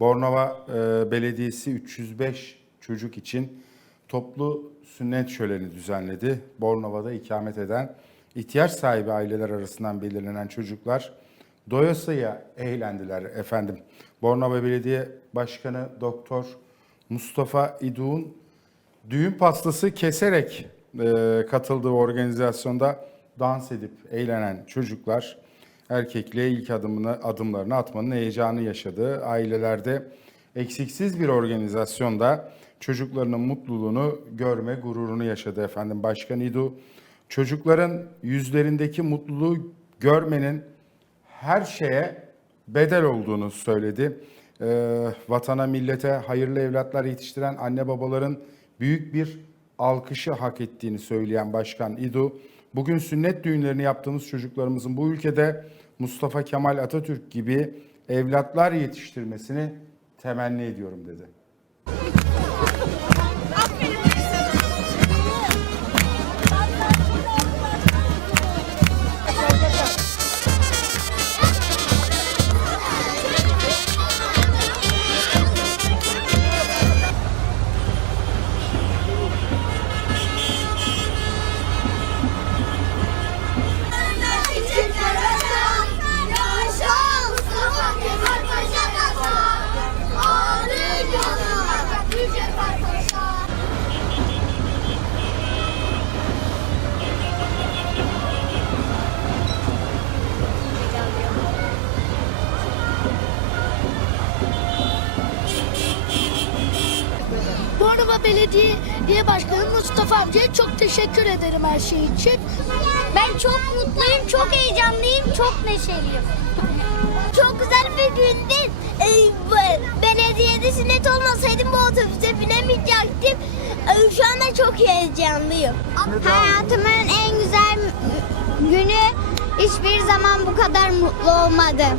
Bornova e, Belediyesi 305 çocuk için toplu sünnet şöleni düzenledi. Bornova'da ikamet eden ihtiyaç sahibi aileler arasından belirlenen çocuklar doyasıya eğlendiler efendim. Bornova Belediye Başkanı Doktor Mustafa İduğ'un düğün pastası keserek e, katıldığı organizasyonda dans edip eğlenen çocuklar erkekliğe ilk adımını adımlarını atmanın heyecanı yaşadı. Ailelerde eksiksiz bir organizasyonda çocuklarının mutluluğunu görme gururunu yaşadı efendim. Başkan İdu çocukların yüzlerindeki mutluluğu görmenin her şeye bedel olduğunu söyledi. Ee, vatana, millete hayırlı evlatlar yetiştiren anne babaların büyük bir alkışı hak ettiğini söyleyen Başkan İdu, bugün sünnet düğünlerini yaptığımız çocuklarımızın bu ülkede Mustafa Kemal Atatürk gibi evlatlar yetiştirmesini temenni ediyorum dedi. Yaşa Bornova Belediye Başkanı Mustafa amcaya çok teşekkür ederim her şey için. Ben çok mutluyum, çok heyecanlıyım, çok neşeliyim. Çok güzel bir gündü. Ee, belediyede sünnet olmasaydım bu otobüse binemeyecektim. Ee, şu anda çok heyecanlıyım. Hayatımın en güzel günü hiçbir zaman bu kadar mutlu olmadım.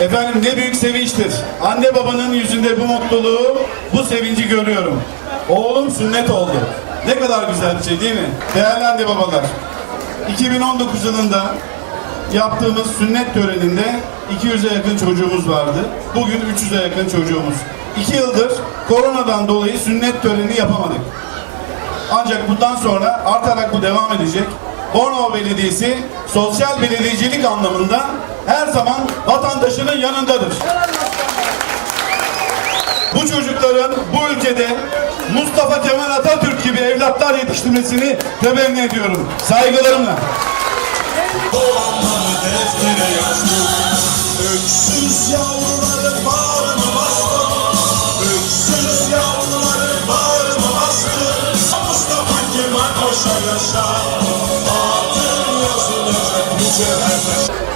Efendim ne büyük sevinçtir. Anne babanın yüzünde bu mutluluğu, bu sevinci görüyorum. Oğlum sünnet oldu. Ne kadar güzel bir şey değil mi? Değerli anne babalar. 2019 yılında yaptığımız sünnet töreninde 200'e yakın çocuğumuz vardı. Bugün 300'e yakın çocuğumuz. 2 yıldır koronadan dolayı sünnet töreni yapamadık. Ancak bundan sonra artarak bu devam edecek. Bornova Belediyesi sosyal belediyecilik anlamında her zaman vatandaşının yanındadır. Bu çocukların bu ülkede Mustafa Kemal Atatürk gibi evlatlar yetiştirmesini temenni ediyorum. Saygılarımla. Mücevher